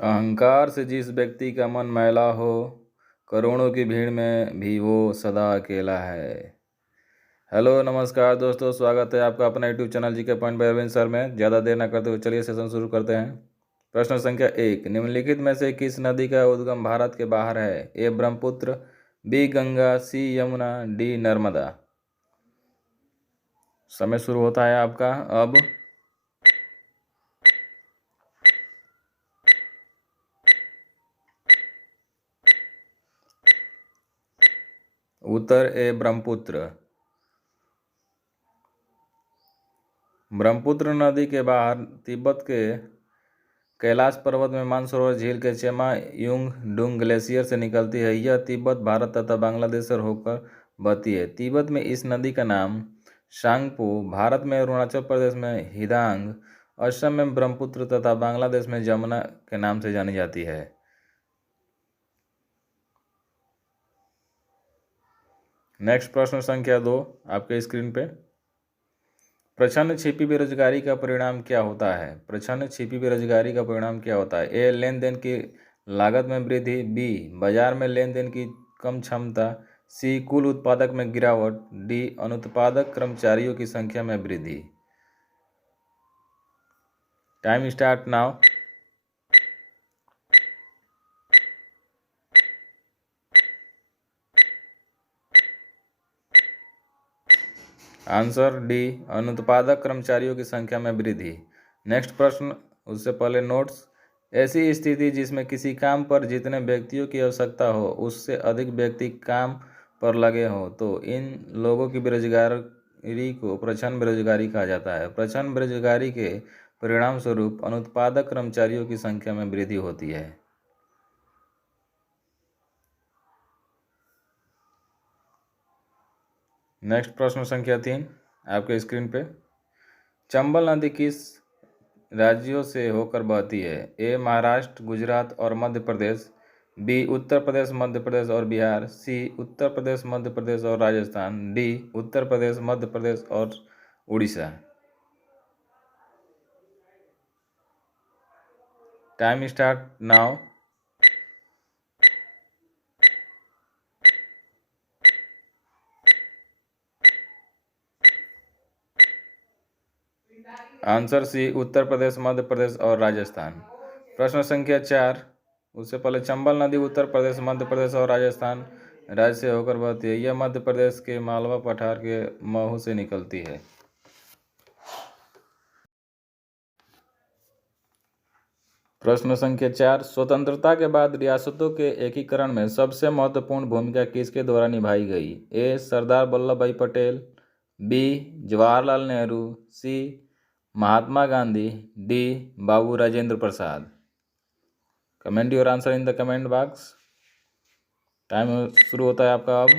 अहंकार से जिस व्यक्ति का मन मैला हो, करोड़ों की भीड़ में भी वो सदा अकेला है। हेलो नमस्कार दोस्तों, स्वागत है आपका अपना यूट्यूब चैनल जी के पॉइंट बाय अरविंद सर में। ज़्यादा देर न करते हुए चलिए सेशन शुरू करते हैं। प्रश्न संख्या 1, निम्नलिखित में से किस नदी का उद्गम भारत के बाहर है? ए ब्रह्मपुत्र, बी गंगा, सी यमुना, डी नर्मदा। समय शुरू होता है आपका अब। उत्तर ए ब्रह्मपुत्र। ब्रह्मपुत्र नदी के बाहर तिब्बत के कैलाश पर्वत में मानसरोवर झील के चेमा युंग डुंग ग्लेशियर से निकलती है। यह तिब्बत, भारत तथा बांग्लादेश से होकर बहती है। तिब्बत में इस नदी का नाम शांगपो, भारत में अरुणाचल प्रदेश में हिदांग, असम में ब्रह्मपुत्र तथा बांग्लादेश में जमुना के नाम से जानी जाती है। नेक्स्ट प्रश्न संख्या 2 आपके स्क्रीन पे। प्रछन्न छिपी बेरोजगारी का परिणाम क्या होता है? प्रछन्न छिपी बेरोजगारी का परिणाम क्या होता है? ए लेन देन की लागत में वृद्धि, बी बाजार में लेन देन की कम क्षमता, सी कुल उत्पादक में गिरावट, डी अनुत्पादक कर्मचारियों की संख्या में वृद्धि। Time start now. Answer D अनुत्पादक कर्मचारियों की संख्या में वृद्धि। नेक्स्ट प्रश्न, उससे पहले नोट्स। ऐसी स्थिति जिसमें किसी काम पर जितने व्यक्तियों की आवश्यकता हो उससे अधिक व्यक्ति काम पर लगे हों तो इन लोगों की बेरोजगारी को प्रछन्न बेरोजगारी कहा जाता है। प्रछन्न बेरोजगारी के परिणाम स्वरूप अनुत्पादक कर्मचारियों की संख्या में वृद्धि होती है। नेक्स्ट प्रश्न संख्या 3 आपके स्क्रीन पे। चंबल नदी किस राज्यों से होकर बहती है? ए महाराष्ट्र, गुजरात और मध्य प्रदेश, बी उत्तर प्रदेश, मध्य प्रदेश और बिहार, सी उत्तर प्रदेश, मध्य प्रदेश और राजस्थान, डी उत्तर प्रदेश, मध्य प्रदेश और Orissa. Time start now. Answer C Uttar Pradesh, Madhya Pradesh और राजस्थान। प्रश्न संख्या 4, उससे पहले चंबल नदी उत्तर प्रदेश, मध्य प्रदेश और राजस्थान राज्य से होकर बहती है। यह मध्य प्रदेश के मालवा पठार के महू से निकलती है। प्रश्न संख्या 4, स्वतंत्रता के बाद रियासतों के एकीकरण में सबसे महत्वपूर्ण भूमिका किसके द्वारा निभाई गई? ए Sardar Vallabh Bhai Patel, B Jawaharlal Nehru, C Mahatma Gandhi, D Babu Rajendra Prasad. Comment your answer in the comment box. Time शुरू होता है आपका अब।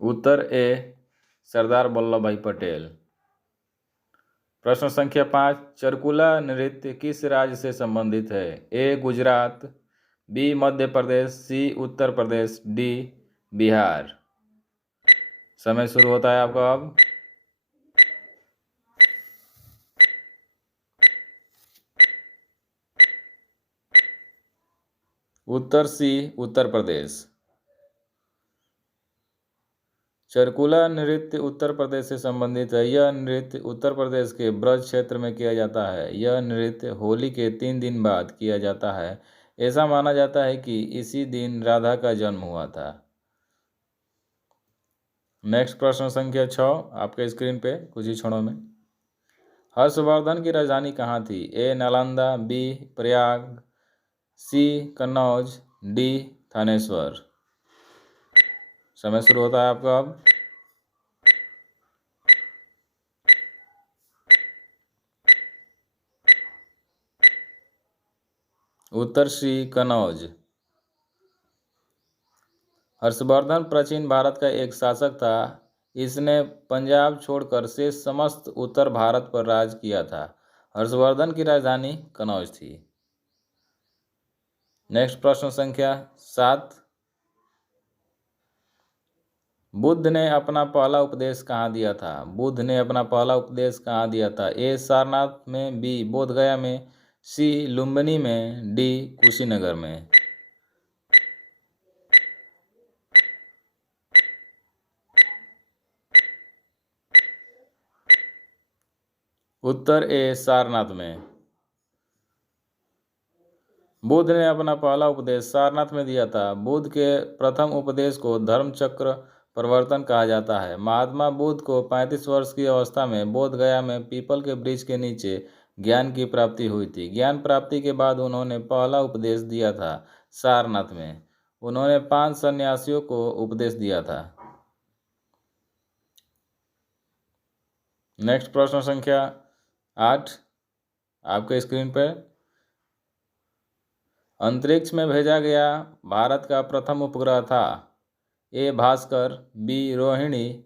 उत्तर ए सरदार वल्लभ भाई पटेल। प्रश्न संख्या 5, चरकुला नृत्य किस राज्य से संबंधित है? ए गुजरात, बी मध्य प्रदेश, सी उत्तर प्रदेश, डी बिहार। समय शुरू होता है आपका अब। उत्तर सी उत्तर प्रदेश। चरकुला नृत्य उत्तर प्रदेश से संबंधित है। यह नृत्य उत्तर प्रदेश के ब्रज क्षेत्र में किया जाता है। यह नृत्य होली के 3 दिन बाद किया जाता है। ऐसा माना जाता है कि इसी दिन राधा का जन्म हुआ था। नेक्स्ट प्रश्न संख्या 6 आपके स्क्रीन पे कुछ ही क्षणों में। हर्षवर्धन की राजधानी कहाँ थी? ए नालंदा, बी प्रयाग, सी कन्नौज, डी थानेश्वर। समय शुरू होता है आपका अब। उत्तर सी कन्नौज। हर्षवर्धन प्राचीन भारत का एक शासक था। इसने पंजाब छोड़कर शेष समस्त उत्तर भारत पर राज किया था। हर्षवर्धन की राजधानी कन्नौज थी। नेक्स्ट प्रश्न संख्या 7, बुद्ध ने अपना पहला उपदेश कहाँ दिया था? बुद्ध ने अपना पहला उपदेश कहाँ दिया था? ए सारनाथ में, बी बोधगया में, सी लुम्बिनी में, डी कुशीनगर में। उत्तर ए सारनाथ में। बुद्ध ने अपना पहला उपदेश सारनाथ में दिया था। बुद्ध के प्रथम उपदेश को धर्मचक्र प्रवर्तन कहा जाता है। महात्मा बुद्ध को 35 वर्ष की अवस्था में बोध गया में पीपल के वृक्ष के नीचे ज्ञान की प्राप्ति हुई थी। ज्ञान प्राप्ति के बाद उन्होंने पहला उपदेश दिया था सारनाथ में। उन्होंने 5 सन्यासियों को उपदेश दिया था। नेक्स्ट प्रश्न संख्या 8 आपके स्क्रीन पर। अंतरिक्ष में भेजा गया भारत का प्रथम उपग्रह था। ए भास्कर, बी रोहिणी,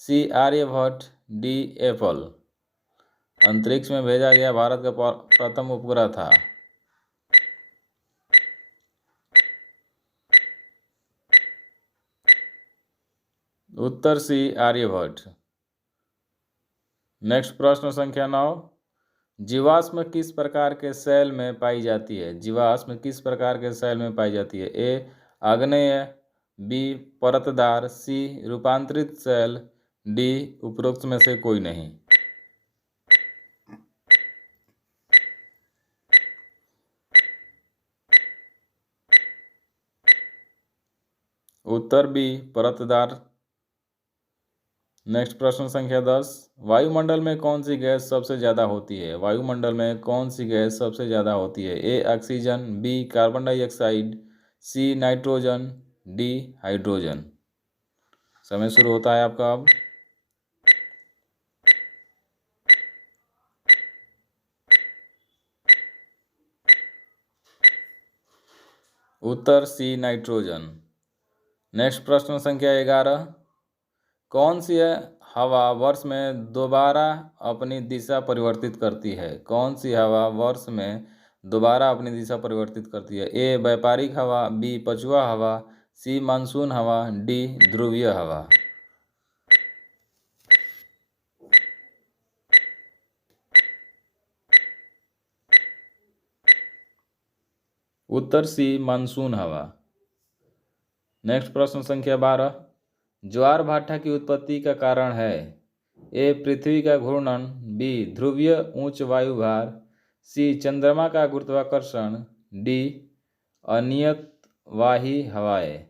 सी आर्यभट्ट, डी एप्पल। अंतरिक्ष में भेजा गया भारत का प्रथम उपग्रह था। उत्तर सी आर्यभट्ट। नेक्स्ट प्रश्न संख्या 9। जीवाश्म किस प्रकार के सेल में पाई जाती है? जीवाश्म किस प्रकार के सेल में पाई जाती है? ए आग्नेय, बी परतदार, सी रूपांतरित सेल, डी उपरोक्त में से कोई नहीं। उत्तर बी परतदार। नेक्स्ट प्रश्न संख्या 10। वायुमंडल में कौन सी गैस सबसे ज़्यादा होती है? वायुमंडल में कौन सी गैस सबसे ज़्यादा होती है? A oxygen, B carbon dioxide, C nitrogen, D hydrogen. समय शुरू होता है आपका अब। उत्तर सी नाइट्रोजन। नेक्स्ट प्रश्न संख्या 11। कौन सी हवा वर्ष में दोबारा अपनी दिशा परिवर्तित करती है? कौन सी हवा वर्ष में दोबारा अपनी दिशा परिवर्तित करती है? ए व्यापारिक हवा, बी पछुआ हवा, सी मानसून हवा, डी ध्रुवीय हवा। उत्तर सी मानसून हवा। नेक्स्ट प्रश्न संख्या 12। ज्वार भाटा की उत्पत्ति का कारण है? ए पृथ्वी का घूर्णन, बी ध्रुवीय उच्च वायुभार, सी चंद्रमा का गुरुत्वाकर्षण, डी अनियतवाही हवाएं।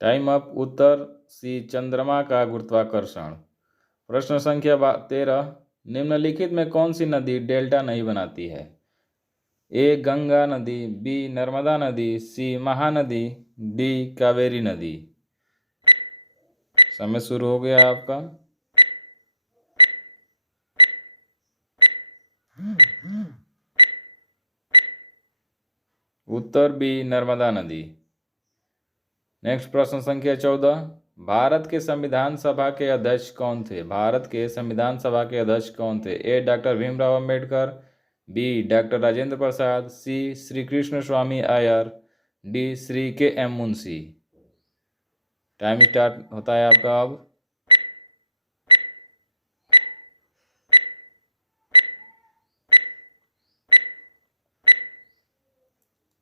Time up. उत्तर सी चंद्रमा का गुरुत्वाकर्षण। प्रश्न संख्या 13। निम्नलिखित में कौन सी नदी डेल्टा नहीं बनाती है? ए गंगा नदी, बी नर्मदा नदी, सी महानदी, डी कावेरी नदी। समय शुरू हो गया आपका। उत्तर बी नर्मदा नदी। नेक्स्ट प्रश्न संख्या 14। भारत के संविधान सभा के अध्यक्ष कौन थे? भारत के संविधान सभा के अध्यक्ष कौन थे? A doctor Bhimrao Ambedkar, B doctor Rajendra Prasad, C Shri Krishnaswami Ayyar, D Shri K M Munshi. Time start होता है आपका अब।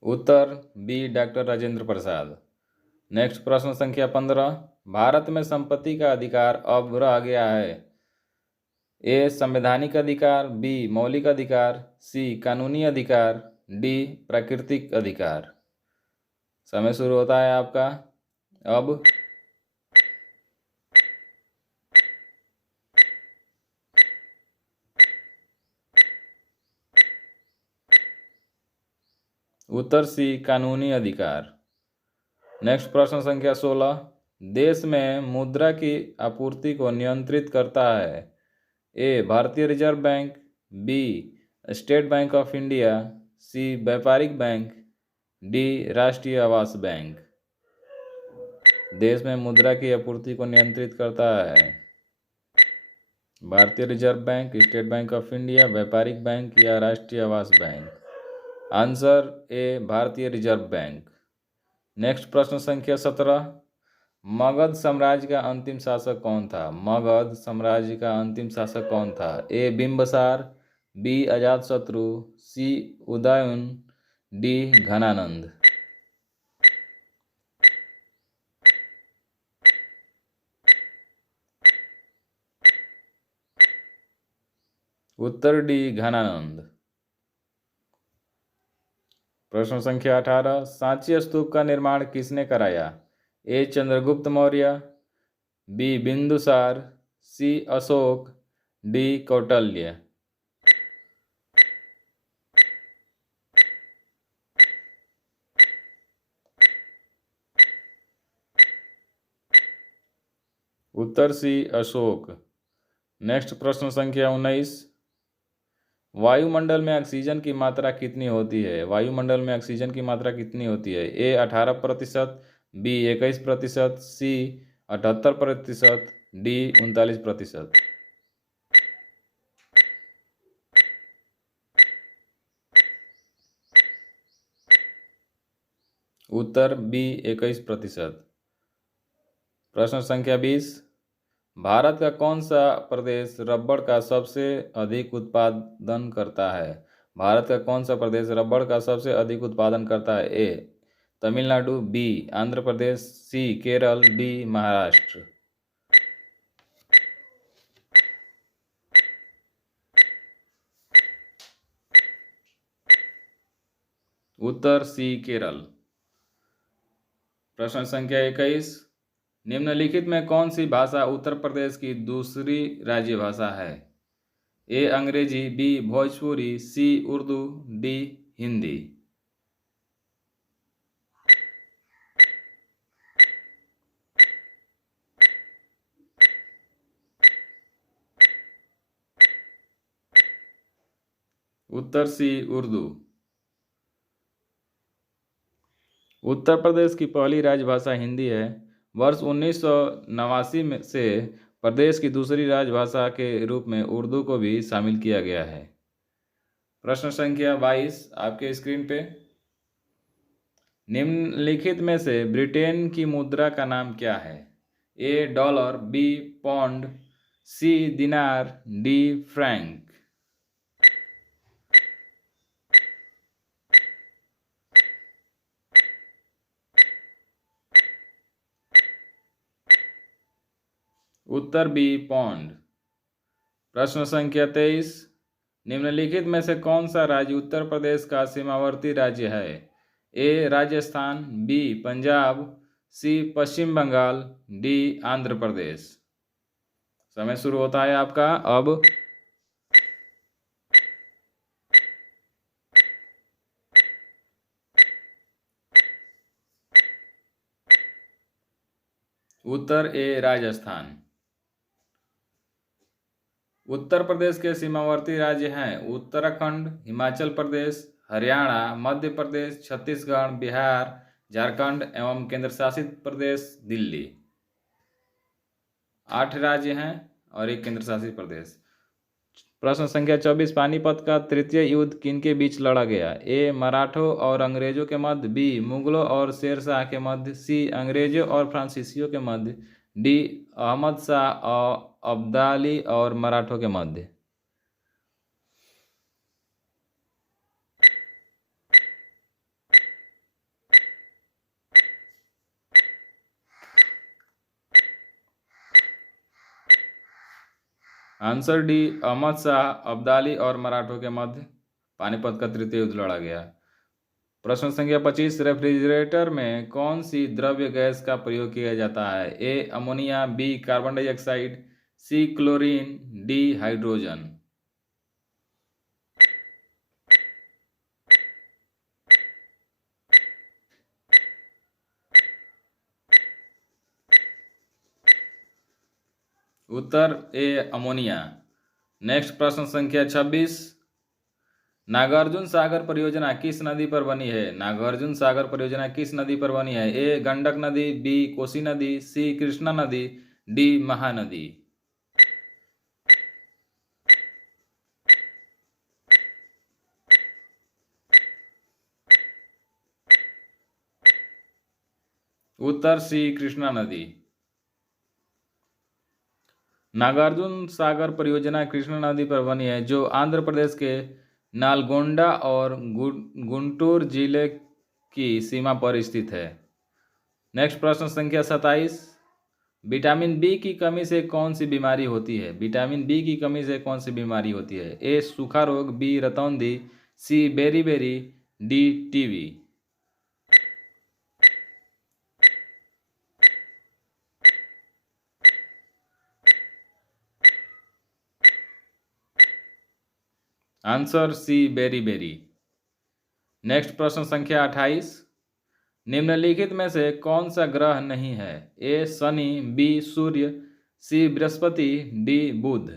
उत्तर B doctor Rajendra Prasad. Next प्रश्न संख्या 15। भारत में संपत्ति का अधिकार अब रह गया है? ए संवैधानिक अधिकार, बी मौलिक अधिकार, सी कानूनी अधिकार, डी प्राकृतिक अधिकार। समय शुरू होता है आपका अब। उत्तर सी कानूनी अधिकार। नेक्स्ट प्रश्न संख्या 16। देश में मुद्रा की आपूर्ति को नियंत्रित करता है? ए भारतीय reserve bank, B state bank of India, C व्यापारिक बैंक, डी राष्ट्रीय आवास बैंक। देश में मुद्रा की आपूर्ति को नियंत्रित करता है? भारतीय reserve bank, state bank of India, व्यापारिक बैंक या राष्ट्रीय आवास बैंक। आंसर ए भारतीय रिजर्व बैंक। नेक्स्ट प्रश्न संख्या 17। मगध साम्राज्य का अंतिम शासक कौन था? मगध साम्राज्य का अंतिम शासक कौन था? ए बिंबिसार, बी अजातशत्रु, सी उदयन, डी घनानंद। उत्तर डी घनानंद। प्रश्न संख्या 18। सांची स्तूप का निर्माण किसने कराया? ए चंद्रगुप्त मौर्य, बी बिंदुसार, सी अशोक, डी कौटिल्य। उत्तर सी अशोक। नेक्स्ट प्रश्न संख्या 19। वायुमंडल में ऑक्सीजन की मात्रा कितनी होती है? वायुमंडल में ऑक्सीजन की मात्रा कितनी होती है? ए 18%, बी 21%, सी 78%, डी 39%। उत्तर बी 21%। प्रश्न संख्या 20। भारत का कौन सा प्रदेश रबड़ का सबसे अधिक उत्पादन करता है? भारत का कौन सा प्रदेश रबड़ का सबसे अधिक उत्पादन करता है? ए तमिलनाडु, बी आंध्र प्रदेश, सी केरल, डी महाराष्ट्र। उत्तर सी केरल। प्रश्न संख्या 21। निम्नलिखित में कौन सी भाषा उत्तर प्रदेश की दूसरी राज्य भाषा है? ए अंग्रेजी, बी भोजपुरी, सी उर्दू, डी हिंदी। उत्तर सी उर्दू। उत्तर प्रदेश की पहली राजभाषा हिंदी है। वर्ष 1989 में से प्रदेश की दूसरी राजभाषा के रूप में उर्दू को भी शामिल किया गया है। प्रश्न संख्या 22 आपके स्क्रीन पे। निम्नलिखित में से ब्रिटेन की मुद्रा का नाम क्या है? ए डॉलर, बी पौंड, सी दिनार, डी फ्रैंक। उत्तर बी पौंड। प्रश्न संख्या 23। निम्नलिखित में से कौन सा राज्य उत्तर प्रदेश का सीमावर्ती राज्य है? ए राजस्थान, बी पंजाब, सी पश्चिम बंगाल, डी आंध्र प्रदेश। समय शुरू होता है आपका अब। उत्तर ए राजस्थान। उत्तर प्रदेश के सीमावर्ती राज्य हैं उत्तराखंड, हिमाचल प्रदेश, हरियाणा, मध्य प्रदेश, छत्तीसगढ़, बिहार, झारखंड एवं केंद्र शासित प्रदेश दिल्ली। 8 राज्य हैं और एक केंद्र शासित प्रदेश। प्रश्न संख्या 24। पानीपत का तृतीय युद्ध किनके बीच लड़ा गया? ए मराठों और अंग्रेजों के मध्य, बी मुगलों और शेरशाह के मध्य, सी अंग्रेजों और फ्रांसीसियों के मध्य, डी अहमद शाह और अब्दाली और मराठों के मध्य। आंसर डी अहमद शाह, अब्दाली और मराठों के मध्य पानीपत का तृतीय युद्ध लड़ा गया। प्रश्न संख्या 25। रेफ्रिजरेटर में कौन सी द्रव्य गैस का प्रयोग किया जाता है? A ammonia, B carbon dioxide, C chlorine, D hydrogen. उत्तर ए अमोनिया। नेक्स्ट प्रश्न संख्या 26। नागार्जुन सागर परियोजना किस नदी पर बनी है? नागार्जुन सागर परियोजना किस नदी पर बनी है? ए गंडक नदी, बी कोसी नदी, सी कृष्णा नदी, डी महानदी। उत्तर सी कृष्णा नदी। नागार्जुन सागर परियोजना कृष्णा नदी पर बनी है, जो आंध्र प्रदेश के नालगोंडा और गुंटूर जिले की सीमा पर स्थित है। नेक्स्ट प्रश्न संख्या 27। विटामिन बी की कमी से कौन सी बीमारी होती है? विटामिन बी की कमी से कौन सी बीमारी होती है? ए सूखा रोग, बी रतौंधी, सी बेरी, डी टीबी। आंसर सी बेरी। नेक्स्ट प्रश्न संख्या 28। निम्नलिखित में से कौन सा ग्रह नहीं है? ए शनि, बी सूर्य, सी बृहस्पति, डी बुध।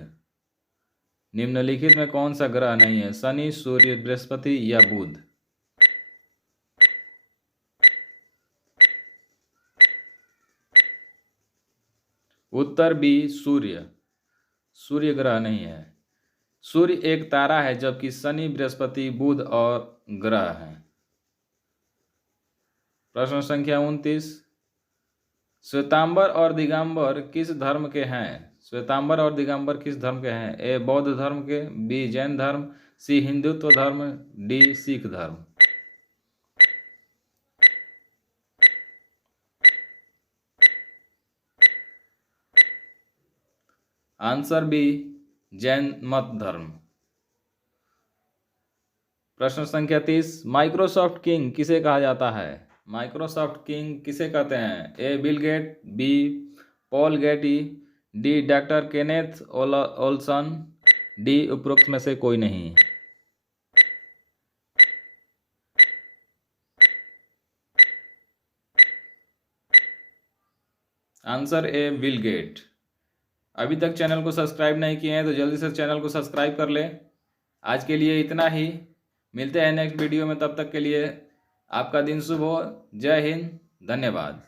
निम्नलिखित में कौन सा ग्रह नहीं है? शनि, सूर्य, बृहस्पति या बुध। उत्तर बी सूर्य। सूर्य ग्रह नहीं है। सूर्य एक तारा है, जबकि शनि, बृहस्पति, बुध और ग्रह हैं। प्रश्न संख्या 29। श्वेतांबर और दिगंबर किस धर्म के हैं? श्वेतांबर और दिगंबर किस धर्म के हैं? ए बौद्ध धर्म के, बी जैन धर्म, सी हिंदुत्व धर्म, डी सिख धर्म। आंसर बी जैन मत धर्म। प्रश्न संख्या 30। माइक्रोसॉफ्ट किंग किसे कहा जाता है? माइक्रोसॉफ्ट किंग किसे कहते हैं? A Bill Gate, B Paul Getty, D doctor Kenneth Olsen, D उपरोक्त में से कोई नहीं। Answer A Bill Gate. अभी तक चैनल को सब्सक्राइब नहीं किए हैं तो जल्दी से चैनल को सब्सक्राइब कर लें। आज के लिए इतना ही, मिलते हैं नेक्स्ट वीडियो में। तब तक के लिए आपका दिन शुभ हो। जय हिंद, धन्यवाद।